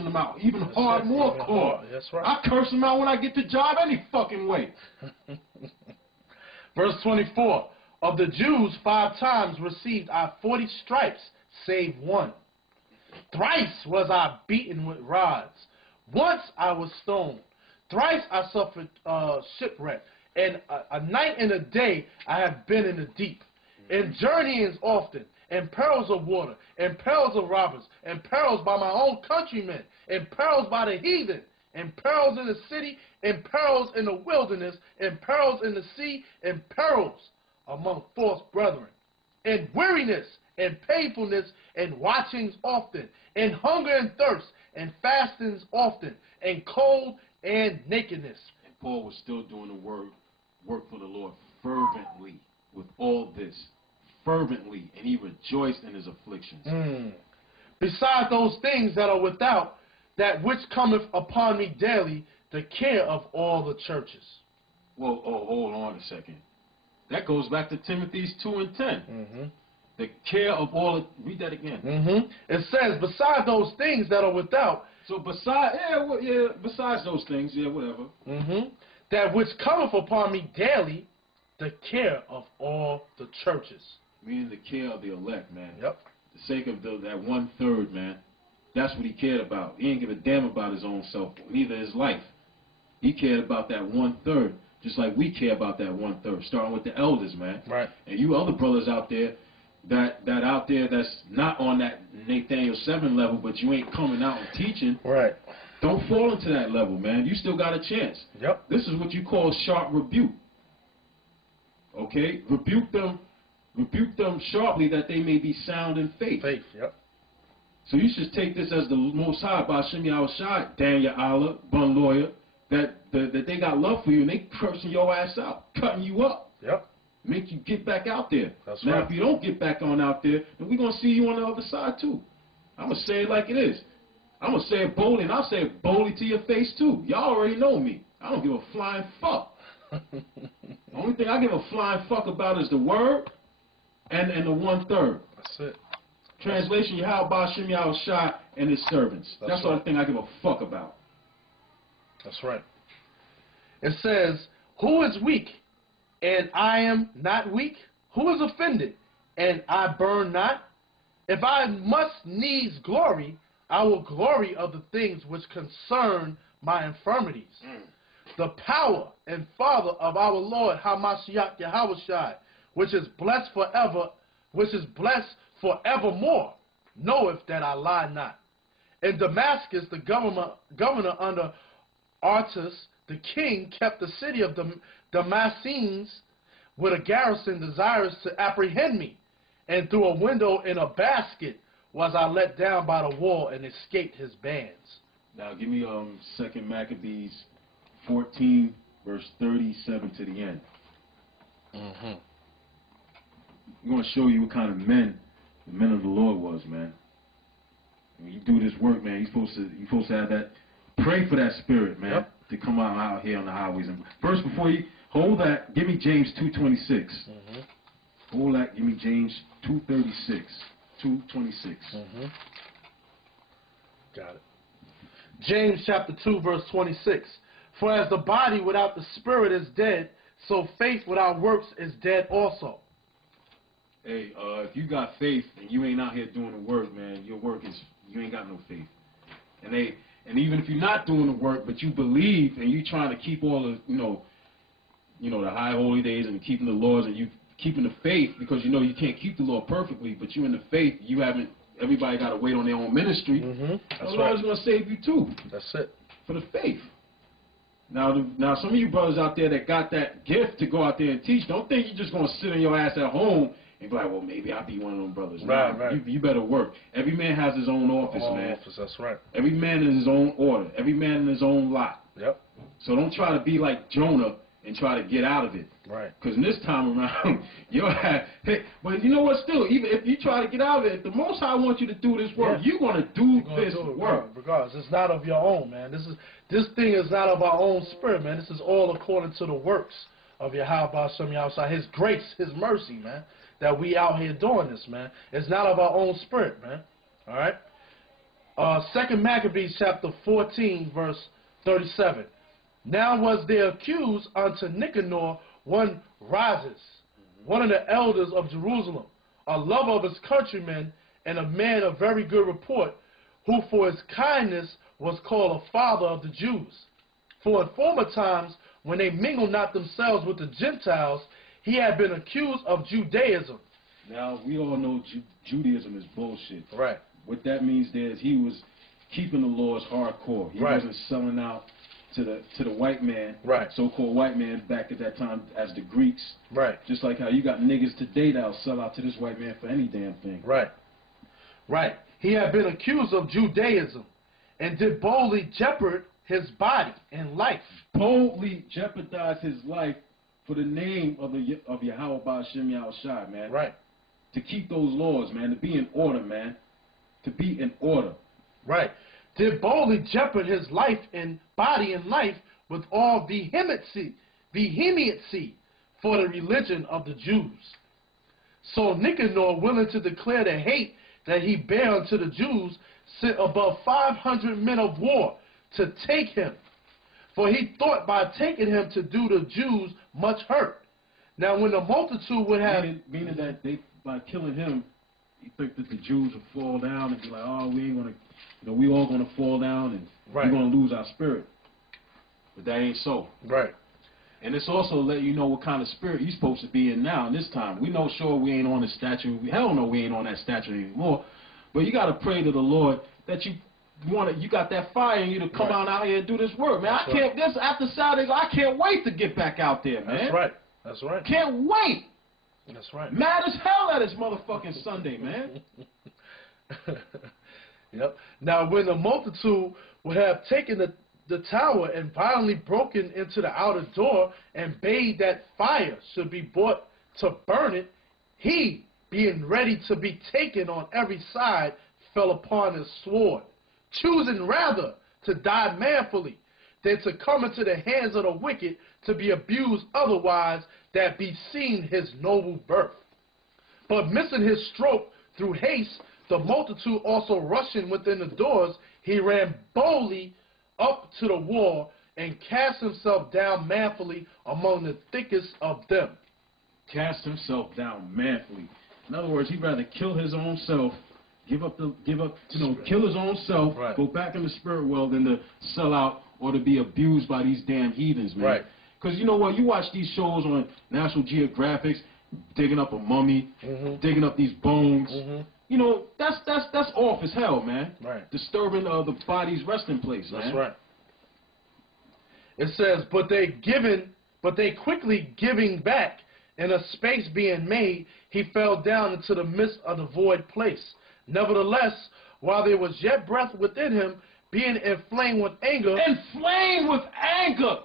cursing them out. Even hardcore. That's right. I curse them out when I get the job any fucking way. Verse 24. Of the Jews 5 times received I 40 stripes, save one. Thrice was I beaten with rods. Once I was stoned. Thrice I suffered shipwreck. And a night and a day I have been in the deep. And journeyings often, and perils of water, and perils of robbers, and perils by my own countrymen, and perils by the heathen, and perils in the city, and perils in the wilderness, and perils in the sea, and perils among false brethren, and weariness, and painfulness, and watchings often, and hunger and thirst, and fastings often, and cold and nakedness. And Paul was still doing the work for the Lord fervently with all this. Fervently, and he rejoiced in his afflictions. Beside those things that are without, that which cometh upon me daily, the care of all the churches. Well, hold on a second. That goes back to Timothy's 2 and 10. The care of all. Read that again. It says, beside those things that are without. So besides those things, whatever. That which cometh upon me daily, the care of all the churches. Meaning the care of the elect, man. Yep. The sake of that 1/3, man. That's what he cared about. He didn't give a damn about his own self, neither his life. He cared about that 1/3, just like we care about that 1/3, starting with the elders, man. Right. And you other brothers out there that out there that's not on that Nathaniel 7 level, but you ain't coming out and teaching. Right. Don't fall into that level, man. You still got a chance. Yep. This is what you call sharp rebuke. Okay? Rebuke them sharply that they may be sound in faith. Faith, yep. So you should take this as the Most High, Ba'Shem Yahushua, Daniel Allah, Bun Lawyer, that they got love for you and they cursing your ass out, cutting you up. Yep. Make you get back out there. That's now, right. if you don't get back on out there, then we're going to see you on the other side too. I'm going to say it like it is. I'm going to say it boldly, and I'll say it boldly to your face too. Y'all already know me. I don't give a flying fuck. The only thing I give a flying fuck about is the word and the 1/3. That's it. Translation, Yahweh Ba'Shem Yahushua and his servants. That's the only thing I give a fuck about. That's right. It says, who is weak, and I am not weak? Who is offended, and I burn not? If I must needs glory, I will glory of the things which concern my infirmities. The power and Father of our Lord Hamashiach Yahushua, which is blessed forevermore, knoweth that I lie not. In Damascus, the governor under Artus, the king, kept the city of Damascenes with a garrison desirous to apprehend me. And through a window in a basket was I let down by the wall and escaped his bands. Now give me 2 Maccabees 14, verse 37 to the end. I'm going to show you what kind of men the men of the Lord was, man. When you do this work, man, you're supposed to have that. Pray for that spirit, man, to come out here on the highways. And first, before you hold that, give me James 2:26. Hold that. Give me James 2:36. 2:26. Got it. James chapter 2, verse 26. For as the body without the spirit is dead, so faith without works is dead also. Hey, if you got faith and you ain't out here doing the work, man, your work is, you ain't got no faith. And even if you're not doing the work, but you believe and you trying to keep all the, the high holy days and keeping the laws and you keeping the faith, because you know you can't keep the law perfectly, but you in the faith, you haven't. Everybody got to wait on their own ministry. The Lord's going to save you too. That's it. For the faith. Now some of you brothers out there that got that gift to go out there and teach, don't think you're just going to sit on your ass at home and be like, well, maybe I'll be one of them brothers. Right. You better work. Every man has his own office, man. That's right. Every man in his own order. Every man in his own lot. Yep. So don't try to be like Jonah and try to get out of it. Right. Because this time around, but you know what, still, even if you try to get out of it, if the Most High wants you to do this work, you're going to do this work. Regardless, it's not of your own, man. This thing is not of our own spirit, man. This is all according to the works of Yahweh Ba'Shem Yahushua, His grace, His mercy, man, that we out here doing this, man. It's not of our own spirit, man. All right? Second Maccabees chapter 14, verse 37. Now was there accused unto Nicanor one Rhasis, one of the elders of Jerusalem, a lover of his countrymen, and a man of very good report, who for his kindness was called a father of the Jews. For in former times, when they mingled not themselves with the Gentiles, he had been accused of Judaism. Now, we all know Judaism is bullshit. Right. What that means there is he was keeping the laws hardcore. He wasn't selling out to the white man, so-called white man back at that time as the Greeks. Right. Just like how you got niggas today that'll sell out to this white man for any damn thing. Right. Right. He had been accused of Judaism and did boldly jeopard his body and life. Boldly jeopardize his life for the name of Yahweh Ba'ashem Yahushai, man. Right. To keep those laws, man. To be in order, man. To be in order. Right. Did boldly jeopard his life and body and life with all vehemency for the religion of the Jews. So Nicanor, willing to declare the hate that he bare unto the Jews, sent above 500 men of war to take him. For he thought by taking him to do the Jews much hurt. Now when the multitude would have... Meaning that they, by killing him, he think that the Jews would fall down and be like, oh, we ain't going to, we all going to fall down and we're going to lose our spirit. But that ain't so. Right. And it's also let you know what kind of spirit you're supposed to be in now in this time. We know, sure, we ain't on the statue. Hell no, we ain't on that statue anymore. But you got to pray to the Lord that you got that fire in you to come out here and do this work, man. This after Saturday, I can't wait to get back out there, man. That's right. That's right. Can't wait. That's right. Mad as hell at this motherfucking Sunday, man. Yep. Now, when the multitude would have taken the tower and violently broken into the outer door and bade that fire should be brought to burn it, he, being ready to be taken on every side, fell upon his sword, choosing rather to die manfully than to come into the hands of the wicked to be abused otherwise that be seen his noble birth. But missing his stroke through haste, the multitude also rushing within the doors, he ran boldly up to the wall and cast himself down manfully among the thickest of them. Cast himself down manfully. In other words, he'd rather kill his own self, kill his own self, go back in the spirit world than to sell out or to be abused by these damn heathens, man. Right. Because you know what? You watch these shows on National Geographic, digging up a mummy, digging up these bones. You know, that's off as hell, man. Right. Disturbing the body's resting place, man. That's right. It says, but they quickly giving back, and a space being made, he fell down into the midst of the void place. Nevertheless, while there was yet breath within him, being inflamed with anger. Inflamed with anger!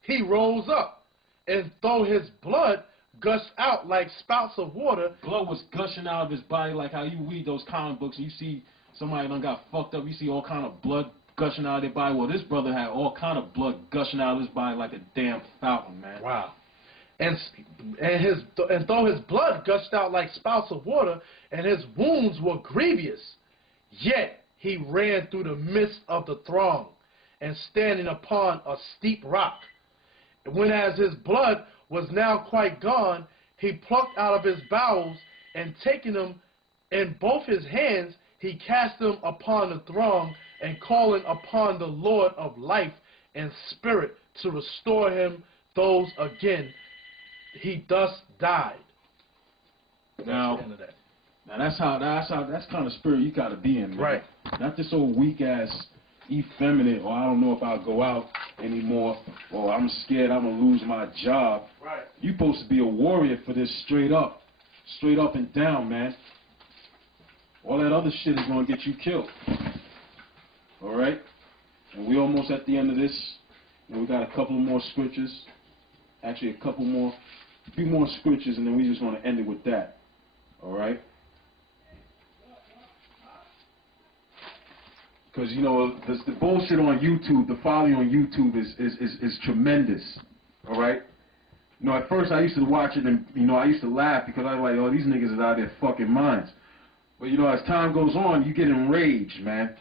He rose up, and though his blood gushed out like spouts of water. Blood was gushing out of his body like how you read those comic books and you see somebody done got fucked up. You see all kind of blood gushing out of their body. Well, this brother had all kind of blood gushing out of his body like a damn fountain, man. Wow. And though his blood gushed out like spouts of water, and his wounds were grievous, yet he ran through the midst of the throng, and standing upon a steep rock. When as his blood was now quite gone, he plucked out of his bowels, and taking them in both his hands, he cast them upon the throng, and calling upon the Lord of life and spirit to restore him those again, he thus died. Now that's kind of spirit you gotta be in, man. Right. Not this old weak ass effeminate, or I don't know if I'll go out anymore, or I'm scared I'm gonna lose my job. Right. You're supposed to be a warrior for this straight up and down, man. All that other shit is gonna get you killed. All right. And we almost at the end of this. And we got a couple more scriptures. Actually, a few more scriptures, and then we just want to end it with that. All right. Because, you know, the bullshit on YouTube, the following on YouTube is tremendous, all right? You know, at first I used to watch it and, you know, I used to laugh because I was like, oh, these niggas is out of their fucking minds. But, you know, as time goes on, you get enraged, man.